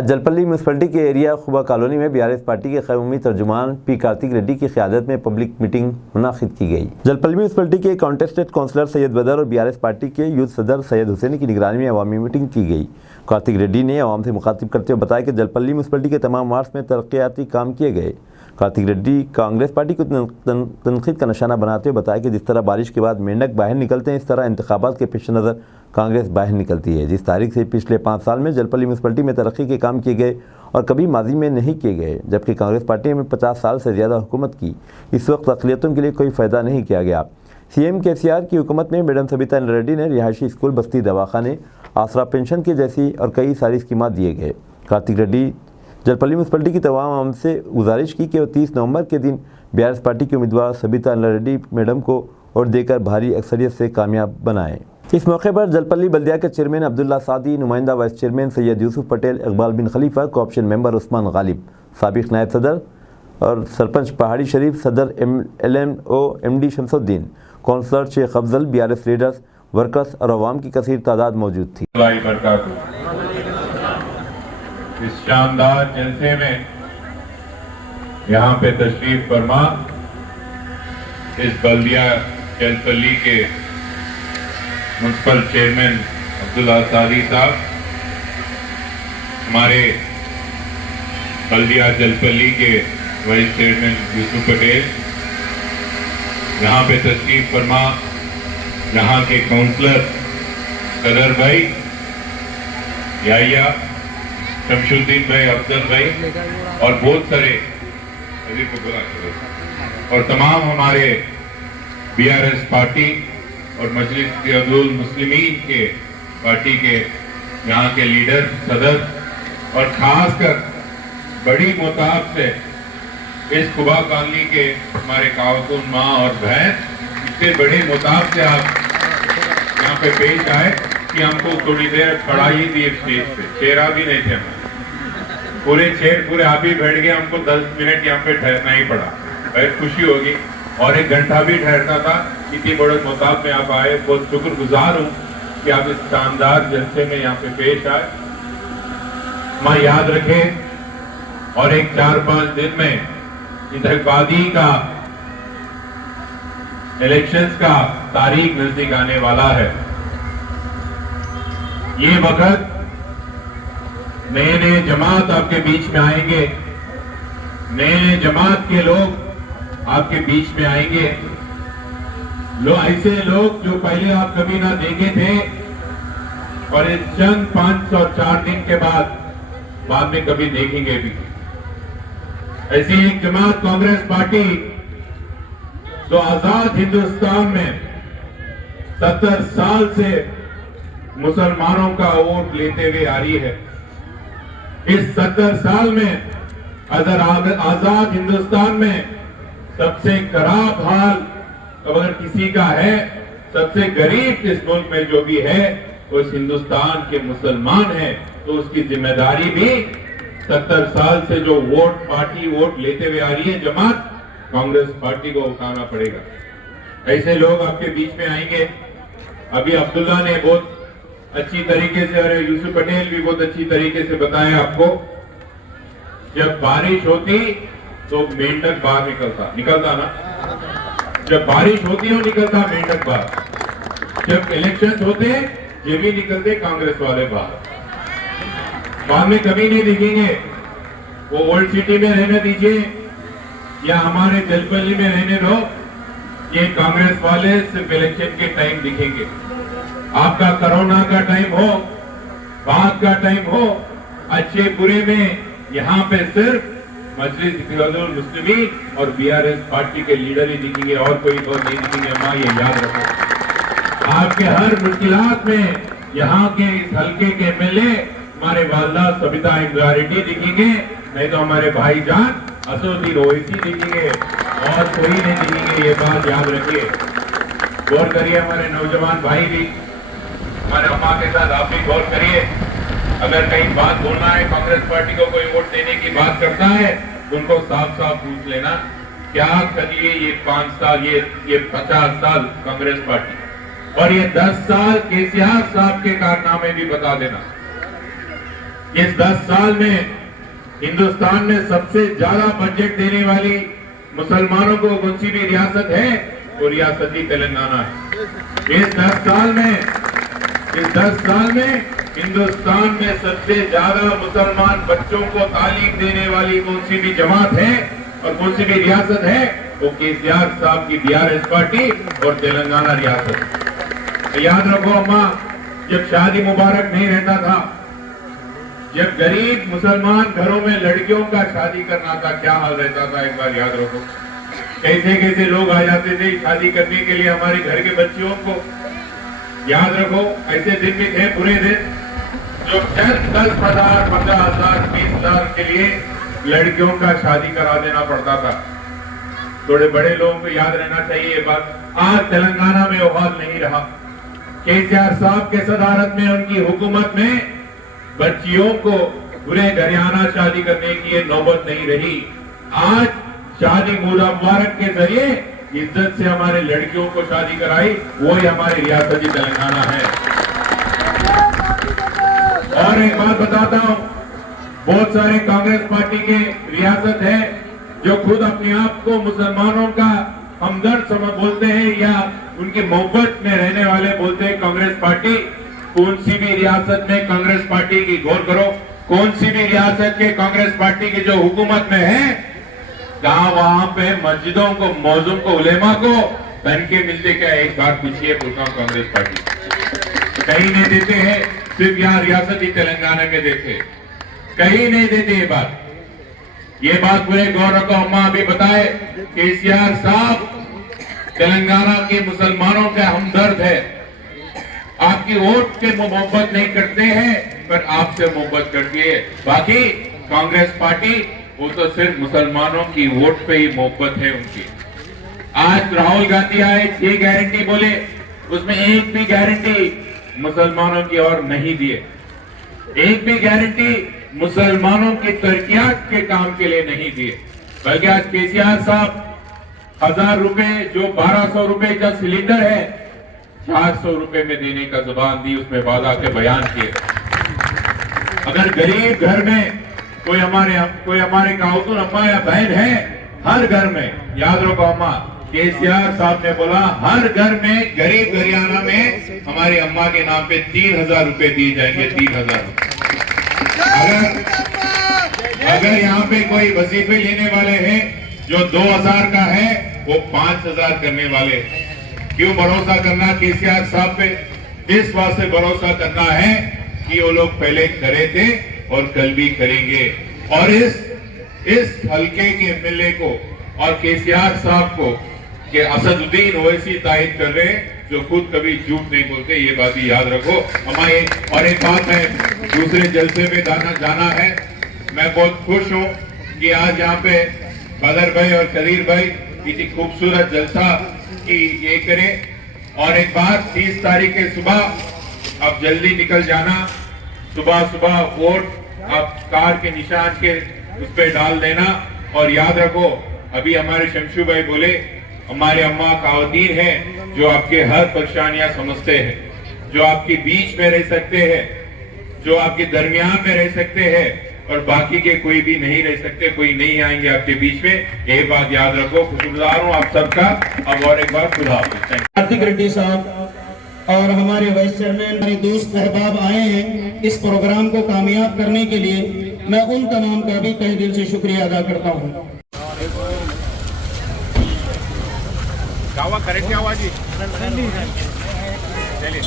आज जलपल्ली म्यूनसिपलिटी के एरिया खुबा कॉलोनी में बीआरएस पार्टी के क़यामी तर्जुमान पी कार्तिक रेड्डी की क़यादत में पब्लिक मीटिंग मुनाक़िद की गई। जलपल्ली म्यूनसिपलिटी के कॉन्टेस्टेड काउंसलर सैयद बदर और बीआरएस पार्टी के यूथ सदर सैयद हुसैन की निगरानी में अवामी मीटिंग की गई। कार्तिक रेड्डी ने अवाम से मुखातिब करते हुए बताया कि जलपल्ली म्यूनसिपलिटी के तमाम वार्ड्स में तरक्याती काम किए गए। कार्तिक रेड्डी कांग्रेस पार्टी को तनकीद का निशाना बनाते हुए बताया कि जिस तरह बारिश के बाद मेंढक बाहर निकलते हैं, इस तरह इंतखाबात के पेश नज़र कांग्रेस बाहर निकलती है। जिस तारीख से पिछले 5 साल में जलपल्ली म्यूनसिपलिटी में तरक्की के काम किए गए और कभी माजी में नहीं किए गए, जबकि कांग्रेस पार्टी में 50 साल से ज़्यादा हुकूमत की। इस वक्त अक़लियतों के लिए कोई फ़ायदा नहीं किया गया। CM KCR की हुकूमत में मैडम सबिता रेड्डी ने रिहायशी स्कूल, बस्ती दवाखाने, आसरा पेंशन की जैसी और कई सारी स्कीमात दिए गए। कार्तिक रेड्डी जलपल्ली म्यूनसिपलिटी की तमाम आवाम से गुजारिश की कि वो 30 नवंबर के दिन बीआरएस पार्टी की उम्मीदवार सबिता रेड्डी मैडम को वोट देकर भारी अक्सरियत से कामयाब बनाएं। इस मौके पर जलपल्ली बल्दिया के चेयरमैन अब्दुल्ला सादी, नुमाइंदा वाइस चेयरमैन सैयद यूसुफ पटेल, इकबाल बिन खलीफा, कोऑप्शन मेंबर उस्मान गालिब, साबिक नायब सदर और सरपंच पहाड़ी शरीफ, सदर LMO MD Shamsuddin, councillor Sheikh Afzal, BRS leaders, workers और अवाम की कसीर तादाद मौजूद थी। इस शानदार जलसे में यहाँ पे तशरीफ फरमा इस बल्दिया जलपल्ली के म्युनिसिपल चेयरमैन अब्दुल्ला सादी साहब, हमारे बल्दिया जलपल्ली के वाइस चेयरमैन यूसुफ पटेल, यहाँ पे तशरीफ फरमा यहाँ के काउंसलर सदर भाई याया, शमशुद्दीन भाई, अफजल भाई और बहुत सारे और तमाम हमारे बीआरएस पार्टी और मजलिस मुस्लिमीन के पार्टी के यहाँ के लीडर, सदर और खासकर बड़ी मोताब से इस खुबा कॉलोनी के हमारे खातून माँ और बहन, इससे बड़े मोताब से आप यहाँ पे पेश आए कि हमको थोड़ी देर खड़ा ही दी स्टेज पे, चेहरा भी नहीं थे, पूरे आप ही बैठ गए, हमको 10 मिनट यहाँ पे ठहरना ही पड़ा। बहुत खुशी होगी और 1 घंटा भी ठहरना था। इतनी बड़े मुताब में आप आए, बहुत शुक्रगुजार हूँ कि आप इस शानदार जलसे में यहाँ पे पेश आए। माँ याद रखें और एक 4-5 दिन में इंतखाबाती का इलेक्शंस का तारीख नजदीक आने वाला है। ये वक्त नए जमात आपके बीच में आएंगे, नए जमात के लोग आपके बीच में आएंगे, ऐसे लोग जो पहले आप कभी ना देखे थे और इस चंद 5 और 4 दिन के बाद में कभी देखेंगे भी। ऐसी एक जमात कांग्रेस पार्टी जो आजाद हिंदुस्तान में 70 साल से मुसलमानों का वोट लेते हुए आ रही है। इस 70 साल में आजाद हिंदुस्तान में सबसे खराब हाल अगर किसी का है, सबसे गरीब इस मुल्क में जो भी है वो इस हिंदुस्तान के मुसलमान है, तो उसकी जिम्मेदारी भी 70 साल से जो पार्टी वोट लेते हुए आ रही है जमात, कांग्रेस पार्टी को उठाना पड़ेगा। ऐसे लोग आपके बीच में आएंगे। अभी अब्दुल्ला ने बहुत अच्छी तरीके से और यूसुफ पटेल भी बहुत अच्छी तरीके से बताया आपको, जब बारिश होती तो मेंढक बाहर निकलता ना, जब बारिश होती है निकलता मेंढक बाहर, जब इलेक्शन होते ये भी निकलते कांग्रेस वाले बाहर में कभी नहीं दिखेंगे। वो ओल्ड सिटी में रहने दीजिए या हमारे जलपल्ली में रहने दो, ये कांग्रेस वाले सिर्फ इलेक्शन के टाइम दिखेंगे। आपका कोरोना का टाइम हो, बात का टाइम हो, अच्छे बुरे में यहाँ पे सिर्फ मजलिस मुस्लिमीन और बीआरएस पार्टी के लीडर ही दिखेंगे और कोई और नहीं दिखेंगे। माँ ये याद रखो, आपके हर मुश्किलात में यहाँ के इस हल्के के MLA हमारे वालदा सबिता रेड्डी दिखेंगे, नहीं तो हमारे भाईजान असदुद्दीन ओवैसी दिखेंगे और कोई नहीं दिखेंगे। ये बात याद रखिए, गौर करिए। हमारे नौजवान भाई भी, हमारे अम्मा के साथ आप भी गौर करिए। अगर कहीं बात बोलना है, कांग्रेस पार्टी को कोई वोट देने की बात करता है, उनको साफ साफ पूछ लेना, क्या करिए ये 5 साल, ये 50 साल कांग्रेस पार्टी और ये 10 साल KCR साहब के कारनामे भी बता देना। इस 10 साल में हिंदुस्तान में सबसे ज्यादा बजट देने वाली मुसलमानों को कौन सी भी रियासत है, वो रियासत ही तेलंगाना है। इस 10 साल में हिंदुस्तान में सबसे ज्यादा मुसलमान बच्चों को तालीम देने वाली कौन सी भी जमात है और कौन सी भी रियासत है, वो केसीआर साहब की बीआरएस पार्टी और तेलंगाना रियासत। तो याद रखो अम्मा, जब शादी मुबारक नहीं रहता था, जब गरीब मुसलमान घरों में लड़कियों का शादी करना था, क्या हाल रहता था, एक बार याद रखो। कैसे कैसे लोग आ जाते थे शादी करने के लिए हमारे घर के बच्चियों को। याद रखो, ऐसे दिन भी थे, बुरे दिन, जो 10,000, 15,000, 20,000 के लिए लड़कियों का शादी करा देना पड़ता था। थोड़े बड़े लोगों को याद रहना चाहिए ये बात। आज तेलंगाना में वो हाल नहीं रहा। केसीआर साहब के सदारत में, उनकी हुकूमत में बच्चियों को पूरे घराना शादी करने की ये नौबत नहीं रही। आज शादी मुबारक के जरिए इज्जत से हमारे लड़कियों को शादी कराई, वो ही हमारी रियासत ही तेलंगाना है। और एक बात बताता हूं, बहुत सारे कांग्रेस पार्टी के रियासत है जो खुद अपने आप को मुसलमानों का हमदर्द समझ बोलते हैं या उनकी मोहब्बत में रहने वाले बोलते हैं कांग्रेस पार्टी। कौन सी भी रियासत में कांग्रेस पार्टी की, गौर करो, कौन सी भी रियासत के कांग्रेस पार्टी की जो हुकूमत में है, जहां वहां पे मस्जिदों को, मौजूम को, उलेमा को धन के मिलते क्या? एक बार पूछिए, बोलता हूं कांग्रेस पार्टी कहीं नहीं देते हैं, सिर्फ यहाँ रियासत ही तेलंगाना में देते, कहीं नहीं देते। ये बात पूरे गौरव को अम्मा अभी बताए, केसीआर साहब तेलंगाना के मुसलमानों का हमदर्द है। आपकी वोट के मोहब्बत नहीं करते हैं, पर आपसे मोहब्बत करती है। बाकी कांग्रेस पार्टी, वो तो सिर्फ मुसलमानों की वोट पे ही मोहब्बत है उनकी। आज राहुल गांधी आए, 6 गारंटी बोले, उसमें एक भी गारंटी मुसलमानों की और नहीं दिए। एक भी गारंटी मुसलमानों की तरक्कियात के काम के लिए नहीं दिए। बल्कि आज केसीआर साहब 1000 रुपए, जो 1200 रुपए का सिलेंडर है, 400 रुपए में देने का जुबान दी, उसमें वादा के बयान किए। अगर गरीब घर में कोई हमारे खातून अम्मा या बहन है, हर घर में, याद रखो अम्मा, केसीआर साहब ने बोला हर घर में, गरीब घराना में हमारी अम्मा के नाम पे 3,000 रुपए दिए जाएंगे। 3,000 रुपए। अगर यहाँ पे कोई वजीफे लेने वाले हैं जो 2,000 का है, वो 5,000 करने वाले। क्यों भरोसा करना केसीआर साहब पे? इस बात से भरोसा करना है कि वो लोग पहले करे थे और कल भी करेंगे। और इस हल्के के एमएलए को और केसीआर साहब को कि असदुद्दीन ओवैसी तायद कर रहे हैं, जो खुद कभी झूठ नहीं बोलते, ये बात भी याद रखो हमारे। और एक बात है, दूसरे जलसे में जाना है। मैं बहुत खुश हूँ कि आज यहाँ पे बदर भाई और कदीर भाई इतनी खूबसूरत जलसा की ये करें। और एक बात, 30 तारीख के सुबह अब जल्दी निकल जाना, सुबह वोट आप कार के निशान के उस पर डाल देना। और याद रखो, अभी हमारे शमशू भाई बोले, हमारे अम्मा खातून हैं जो आपके हर परेशानियां समझते हैं, जो आपके बीच में रह सकते हैं, जो आपके दरमियान में रह सकते हैं, और बाकी के कोई भी नहीं रह सकते, कोई नहीं आएंगे आपके बीच में। ये बात याद रखो। खुशगुजार हूँ आप सबका। अब और एक बार खुदा हाफिज़। कार्तिक रेड्डी साहब और हमारे वाइस चेयरमैन, हमारे दोस्त अहबाब आए हैं इस प्रोग्राम को कामयाब करने के लिए। मैं उन तमाम का भी तहे दिल से शुक्रिया अदा करता हूँ। गावा करेक्ट आवाज चलिए।